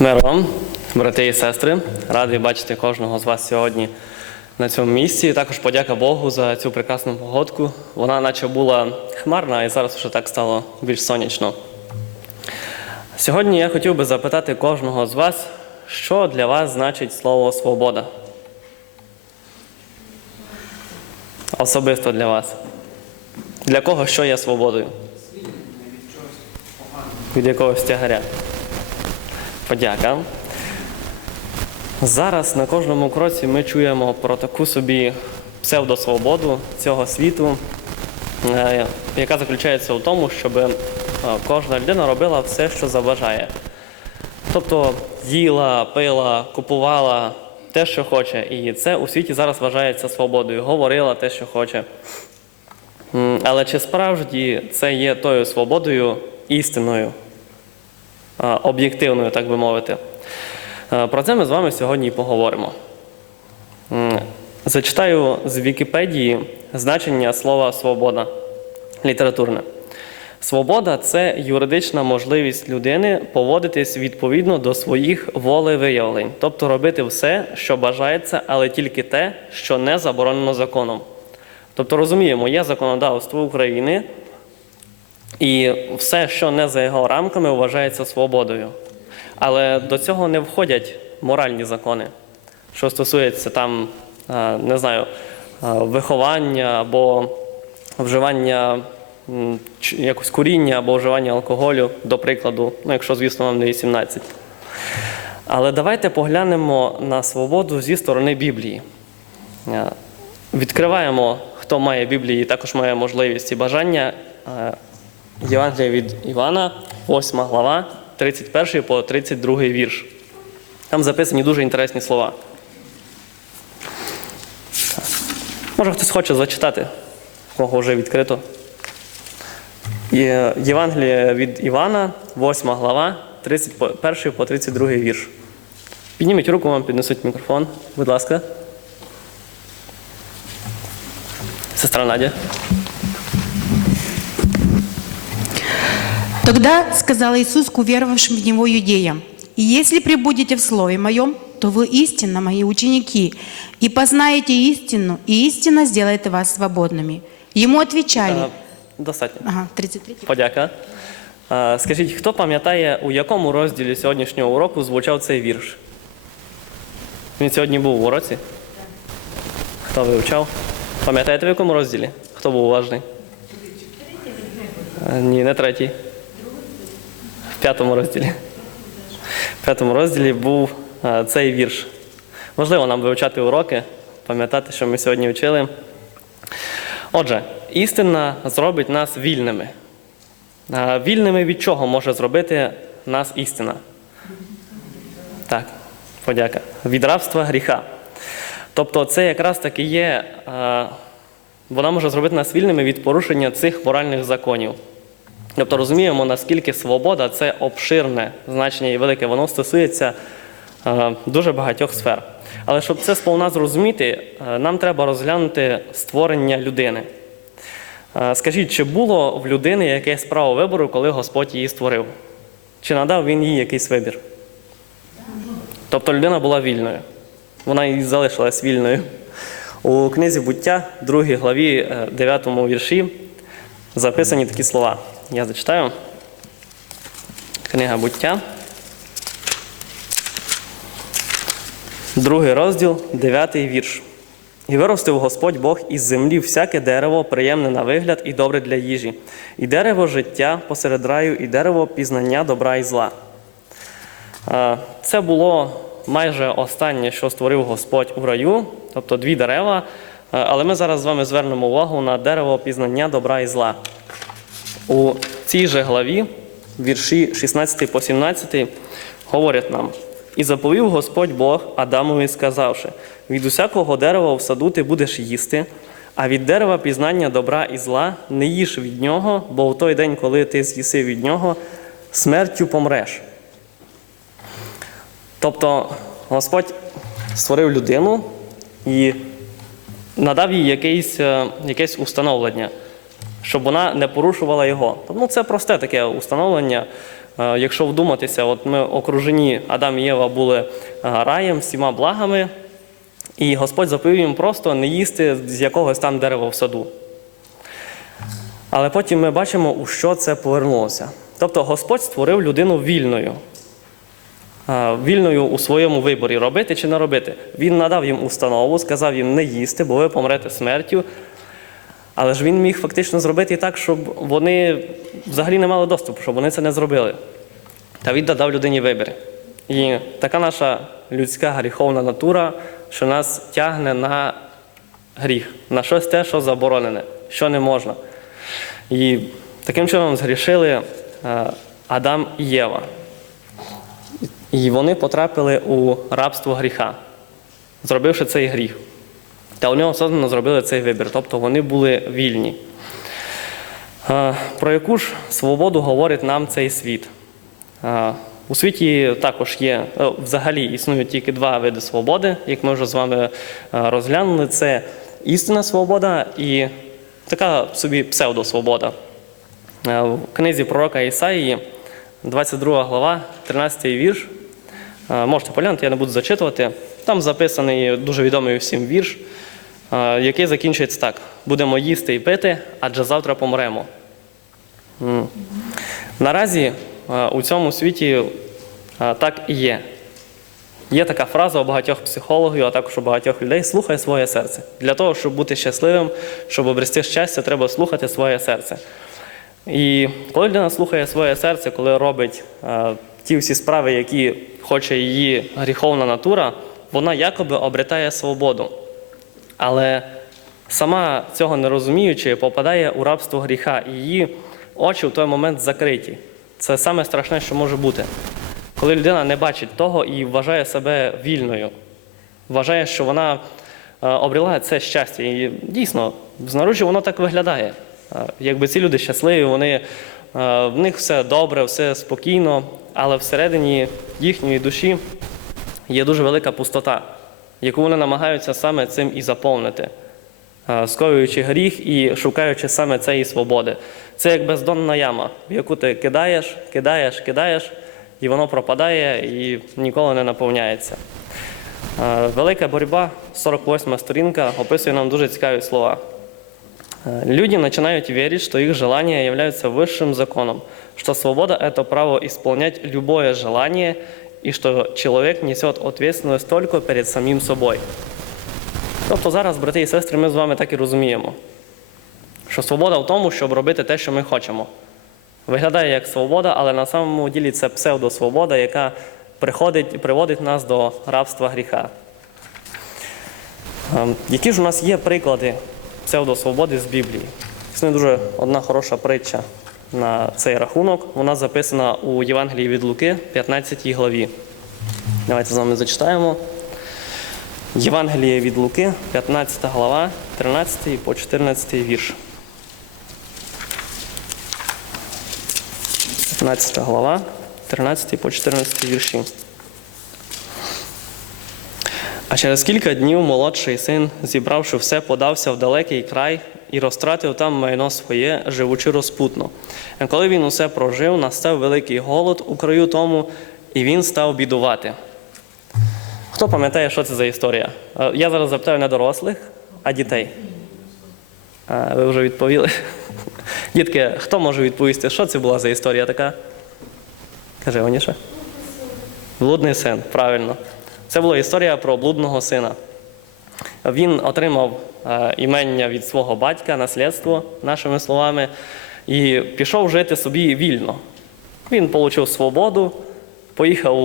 Мир вам, брати і сестри. Радий бачити кожного з вас сьогодні на цьому місці. Також подяка Богу за цю прекрасну погодку. Вона наче була хмарна, і зараз вже так стало більш сонячно. Сьогодні я хотів би запитати кожного з вас, що для вас значить слово свобода? Особисто для вас. Для кого що є свободою? Від якогось тягаря. Подяка. Зараз на кожному кроці ми чуємо про таку собі псевдосвободу цього світу, е, яка заключається у тому, щоб е, кожна людина робила все, що забажає. Тобто їла, пила, купувала те, що хоче. І це у світі зараз вважається свободою. Говорила те, що хоче. Але чи справді це є тою свободою істинною, а, об'єктивною, так би мовити? Е, Про це ми з вами сьогодні і поговоримо. Зачитаю з Вікіпедії значення слова свобода літературне. Свобода це юридична можливість людини поводитись відповідно до своїх волевиявлень, тобто робити все, що бажається, але тільки те, що не заборонено законом. Тобто розуміємо, є законодавство України, і все, що не за його рамками, вважається свободою. Але до цього не входять моральні закони, що стосується там, е, не знаю, е, виховання або вживання якось куріння або вживання алкоголю, до прикладу, ну, якщо, звісно, вам не 18. Але давайте поглянемо на свободу зі сторони Біблії. Е, Відкриваємо, хто має Біблії, також має можливість і бажання. Євангелія від Івана, 8 глава, 31 по 32 вірш. Там записані дуже інтересні слова. Може, хтось хоче зачитати, кого вже відкрито. Є- Євангеліє від Івана, 8 глава, 31 по 32 вірш. Підніміть руку, вам піднесуть мікрофон. Будь ласка. Сестра Надя. Тогда сказал Иисус к уверовавшим в Него юдеям, «И если пребудете в Слове Моем, то вы истинно Мои ученики, и познаете истину, и истина сделает вас свободными». Ему отвечали, Е, Достатньо. ага, 33 Подяка. Е, Скажіть, хто пам'ятає, у якому розділі сьогоднішнього уроку звучав цей вірш? Він сьогодні був в уроці? Хто вивчав? Пам'ятаєте, в якому розділі? Хто був уважний? Е, Ні, не третій. В п'ятому розділі. В п'ятому розділі був е, цей вірш. Можливо, нам вивчати уроки, пам'ятати, що ми сьогодні вчили. Отже, істина зробить нас вільними. Вільними від чого може зробити нас істина? Так, подяка. Від рабства гріха. Тобто, це якраз таки є, е, вона може зробити нас вільними від порушення цих моральних законів. Тобто розуміємо, наскільки свобода це обширне значення і велике, воно стосується е, дуже багатьох сфер. Але щоб це сповна зрозуміти, е, нам треба розглянути створення людини. Е, Скажіть, чи було в людини якесь право вибору, коли Господь її створив? Чи надав він їй якийсь вибір? Тобто людина була вільною. Вона і залишилась вільною. У книзі буття, 2 главі, е, 9 вірші, записані такі слова. Я зачитаю. Книга буття. Другий розділ, дев'ятий вірш. І виростив Господь Бог із землі всяке дерево, приємне на вигляд і добре для їжі, і дерево життя посеред раю, і дерево пізнання добра і зла. Це було майже останнє, що створив Господь у раю, тобто дві дерева. Але ми зараз з вами звернемо увагу на дерево пізнання добра і зла. У цій же главі, вірші 16 по 17, говорять нам: І заповів Господь Бог Адамові, сказавши: від усякого дерева в саду ти будеш їсти, а від дерева пізнання добра і зла не їж від нього, бо в той день, коли ти з'їси від нього, смертю помреш. Тобто Господь створив людину і надав їй якесь, е, якесь установлення, щоб вона не порушувала його. Ну, це просте таке установлення. Е, Якщо вдуматися, от ми окружені Адам і Єва були е, раєм, всіма благами, і Господь заповів їм просто не їсти з якогось там дерева в саду. Але потім ми бачимо, у що це повернулося. Тобто Господь створив людину вільною. Вільною у своєму виборі робити чи не робити. Він надав їм установу, сказав їм не їсти, бо ви помрете смертю. Але ж він міг фактично зробити так, щоб вони взагалі не мали доступу, щоб вони це не зробили. Та він додав людині вибір. І така наша людська гріховна натура, що нас тягне на гріх, на щось те, що заборонене, що не можна. І таким чином згрішили е, Адам і Єва. І вони потрапили у рабство гріха, зробивши цей гріх. Та у нього осознано зробили цей вибір, тобто вони були вільні. Про яку ж свободу говорить нам цей світ? У світі також є, е, взагалі існують тільки два види свободи, як ми вже з вами е, розглянули. Це істинна свобода і така собі псевдосвобода. Е, В книзі пророка Ісаїї, 22 глава, 13 вірш. Можете поглянути, я не буду зачитувати. Там записаний дуже відомий всім вірш, який закінчується так: будемо їсти і пити, адже завтра помремо. Наразі е, у цьому світі е, так і є. Є така фраза у багатьох психологів, а також у багатьох людей слухай своє серце. Для того, щоб бути щасливим, щоб обрести щастя, треба слухати своє серце. І коли людина слухає своє серце, коли робить е, ті всі справи, які хоче її гріховна натура, вона якоби обретає свободу. Але сама цього не розуміючи, попадає у рабство гріха, і її очі в той момент закриті. Це саме страшне, що може бути. Коли людина не бачить того і вважає себе вільною, вважає, що вона е, обрела це щастя. І дійсно, знаружі воно так виглядає. Е, Якби ці люди щасливі, вони, е, в них все добре, все спокійно, але всередині їхньої душі є дуже велика пустота, яку вони намагаються саме цим і заповнити, е, скоюючи гріх і шукаючи саме цієї свободи. Це як бездонна яма, в яку ти кидаєш, кидаєш, кидаєш, і воно пропадає і ніколи не наповняється. Е, Велика боротьба, 48 сторінка, описує нам дуже цікаві слова. Э, Люди начинают верить, что их желания являются высшим законом, что свобода – это право исполнять любое желание, и что человек несет ответственность только перед самим собою. Тобто зараз, брати і сестри, ми з вами так і розуміємо, що свобода в тому, щоб робити те, що ми хочемо. Виглядає як свобода, але на самому ділі це псевдосвобода, яка приходить, приводить нас до рабства гріха. Ем, Які ж у нас є приклади псевдосвободи з Біблії? Існує дуже одна хороша притча на цей рахунок. Вона записана у Євангелії від Луки, 15 главі. Давайте з вами зачитаємо. Євангеліє від Луки, 15 глава, 13 по 14 вірш. 15 глава, 13 по 14 вірші. А через кілька днів молодший син, зібравши все, подався в далекий край і розтратив там майно своє, живучи розпутно. А коли він усе прожив, настав великий голод у краю тому, і він став бідувати. Хто пам'ятає, що це за історія? Е, Я зараз запитаю не дорослих, а дітей. А, ви вже відповіли. Дітки, хто може відповісти, що це була за історія така? Кажи, Оніша. Блудний син, правильно. Це була історія про блудного сина. Він отримав е, імення від свого батька, наслідство, нашими словами, і пішов жити собі вільно. Він отримав свободу, поїхав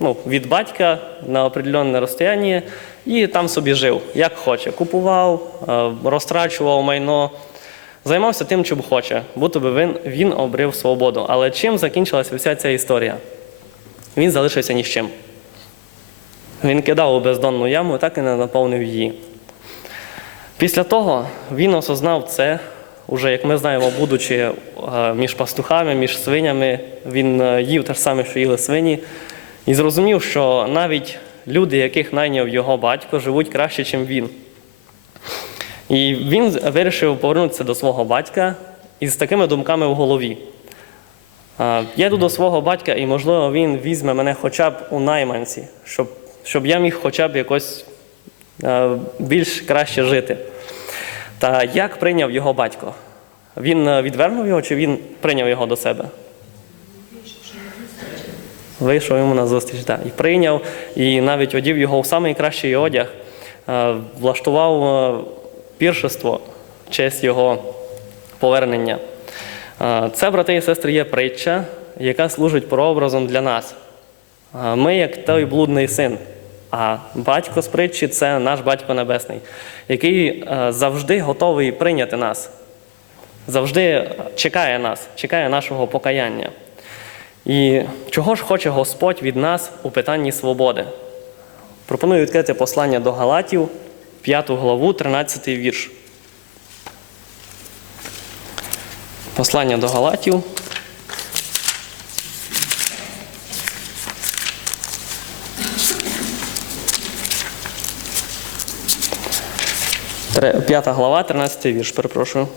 ну, від батька на определенне розстояння і там собі жив, як хоче. Купував, е, розтрачував майно, займався тим, чим хоче, будто би він, він обрив свободу. Але чим закінчилася вся ця історія? Він залишився ні з чим. Він кидав у бездонну яму так і не наповнив її. Після того він осознав це, уже, як ми знаємо, будучи е, між пастухами, між свинями, він е, їв те ж саме, що їли свині, і зрозумів, що навіть люди, яких найняв його батько, живуть краще, ніж він. І він вирішив повернутися до свого батька із такими думками в голові. Е, Я йду до свого батька, і, можливо, він візьме мене хоча б у найманці, щоб, щоб я міг хоча б якось е, більш краще жити. Та як прийняв його батько? Він е, відвернув його чи він прийняв його до себе? Вийшов йому на зустріч, так. І прийняв, і навіть одів його в самий кращий одяг, е, влаштував піршество честь його повернення. Це, брати і сестри, є притча, яка служить прообразом для нас. Ми, як той блудний син, а батько з притчі це наш батько небесний, який е, завжди готовий прийняти нас, завжди чекає нас, чекає нашого покаяння. І чого ж хоче Господь від нас у питанні свободи? Пропоную відкрити послання до Галатів, 5 главу, 13 вірш. Послання до Галатів. Тре- П'ята глава, 13 вірш, перепрошую.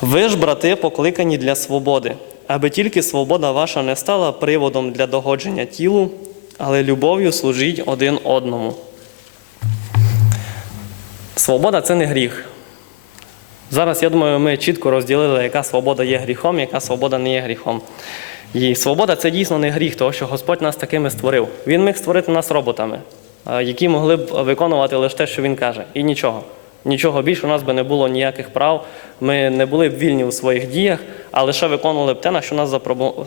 Ви ж, брати, покликані для свободи, аби тільки свобода ваша не стала приводом для догодження тілу, але любов'ю служіть один одному. Свобода це не гріх. Зараз, я думаю, ми чітко розділили, яка свобода є гріхом, яка свобода не є гріхом. І свобода це дійсно не гріх, тому що Господь нас такими створив. Він міг створити нас роботами, які могли б виконувати лише те, що він каже, і нічого. Нічого більше у нас би не було ніяких прав. Ми не були б вільні у своїх діях, а лише виконували б те, на що нас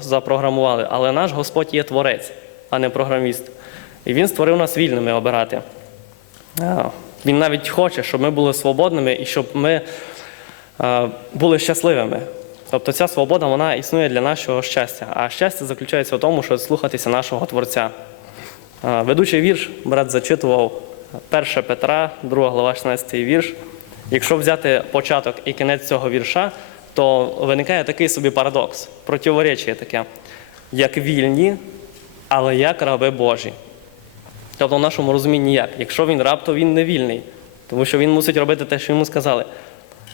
запрограмували. Але наш Господь є творець, а не програміст. І він створив нас вільними обирати. Е, Він навіть хоче, щоб ми були свободними і щоб ми е, були щасливими. Тобто ця свобода вона існує для нашого щастя. А щастя заключається в тому, щоб слухатися нашого Творця. Е, Ведучий вірш брат зачитував 1 Петра, 2 глава, 16 вірш. Якщо взяти початок і кінець цього вірша, то виникає такий собі парадокс, противоречіє таке, як вільні, але як раби Божі. Тобто, в нашому розумінні як? Якщо він раб, то він не вільний, тому що він мусить робити те, що йому сказали.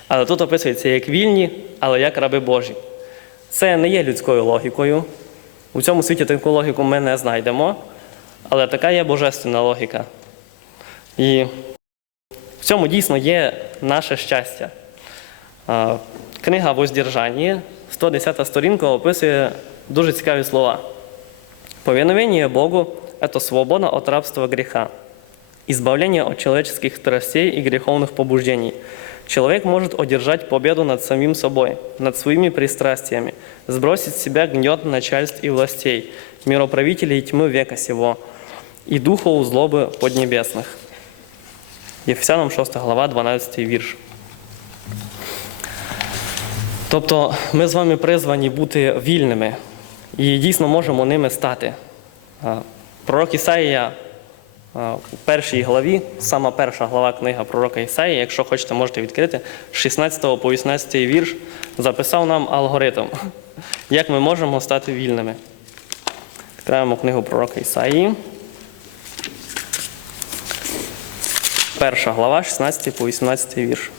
Але тут описується як вільні, але як раби Божі. Це не є людською логікою. У цьому світі таку логіку ми не знайдемо, але така є божественна логіка. І в цьому дійсно є наше щастя. А, Книга «Воздержання», 110 сторінка описує дуже цікаві слова. Повиновение Богу – это свобода от рабства греха, избавление от человеческих страстей и греховных побуждений. Человек может одержать победу над самим собой, над своими пристрастиями, сбросить с себя гнет начальств и властей, мироправителей тьмы века сего и духов злобы поднебесных. Єфесянам 6 глава, 12 вірш. Тобто ми з вами призвані бути вільними і дійсно можемо ними стати. Пророк Ісаїя у першій главі, сама перша глава книга пророка Ісаїя, якщо хочете, можете відкрити, з 16 по 18 вірш, записав нам алгоритм, як ми можемо стати вільними. Відкриваємо книгу пророка Ісаїї. Перша глава, 16 по 18 вірш.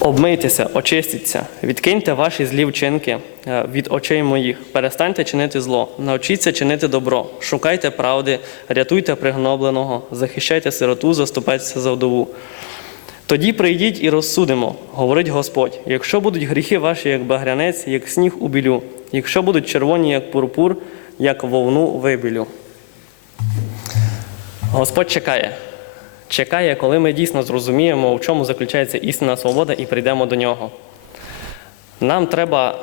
Обмийтеся, очистіться, відкиньте ваші злі вчинки е, від очей моїх, перестаньте чинити зло, навчіться чинити добро, шукайте правди, рятуйте пригнобленого, захищайте сироту, заступайтеся за вдову. Тоді прийдіть і розсудимо, говорить Господь, якщо будуть гріхи ваші, як багрянець, як сніг у білю, якщо будуть червоні, як пурпур, як вовну вибілю. Господь чекає. Чекає, коли ми дійсно зрозуміємо, в чому заключається істинна свобода, і прийдемо до нього. Нам треба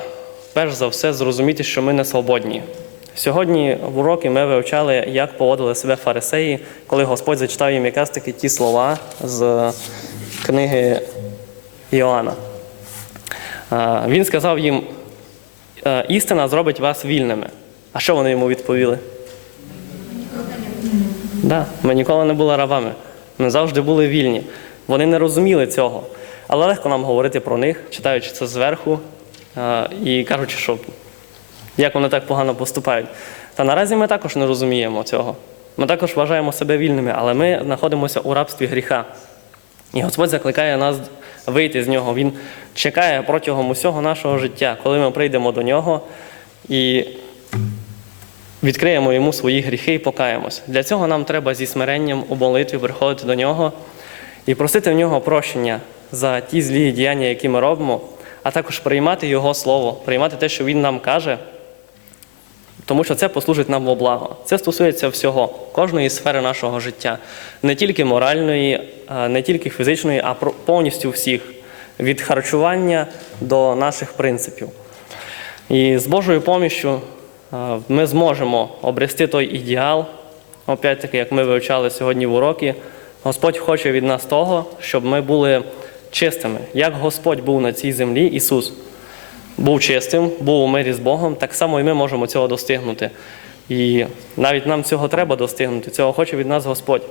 перш за все зрозуміти, що ми не свободні. Сьогодні в уроки ми вивчали, як поводили себе фарисеї, коли Господь зачитав їм якраз таки ті слова з книги Іоанна. А, Він сказав їм, «Е, істина зробить вас вільними. А що вони йому відповіли? Да, ми ніколи не були рабами. Ми завжди були вільні. Вони не розуміли цього. Але легко нам говорити про них, читаючи це зверху е, і кажучи, що як вони так погано поступають. Та наразі ми також не розуміємо цього. Ми також вважаємо себе вільними, але ми знаходимося у рабстві гріха. І Господь закликає нас вийти з нього. Він чекає протягом усього нашого життя, коли ми прийдемо до нього і відкриємо йому свої гріхи і покаємось. Для цього нам треба зі смиренням у молитві приходити до нього і просити в нього прощення за ті злі діяння, які ми робимо, а також приймати Його слово, приймати те, що Він нам каже, тому що це послужить нам во благо. Це стосується всього, кожної сфери нашого життя, не тільки моральної, не тільки фізичної, а повністю всіх, від харчування до наших принципів. І з Божою поміччю ми зможемо обрести той ідеал, опять-таки, як ми вивчали сьогодні в уроки. Господь хоче від нас того, щоб ми були чистими. Як Господь був на цій землі, Ісус був чистим, був у мирі з Богом, так само і ми можемо цього достигнути. І навіть нам цього треба достигнути, цього хоче від нас Господь.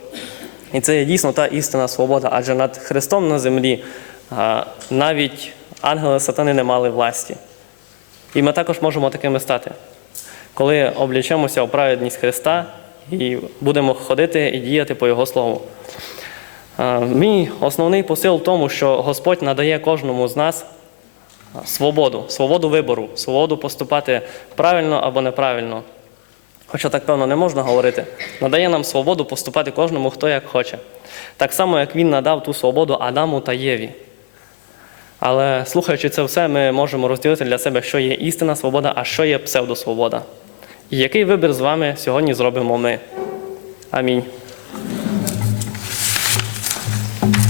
І це є дійсно та істинна свобода, адже над Христом на землі навіть ангели сатани не мали власті. І ми також можемо такими стати, коли облічемося у праведність Христа і будемо ходити і діяти по Його Слову. Мій основний посил в тому, що Господь надає кожному з нас свободу, свободу вибору, свободу поступати правильно або неправильно. Хоча так певно не можна говорити, надає нам свободу поступати кожному, хто як хоче. Так само, як він надав ту свободу Адаму та Єві. Але слухаючи це все, ми можемо розділити для себе, що є істинна свобода, а що є псевдосвобода. І який вибір з вами сьогодні зробимо ми? Амінь.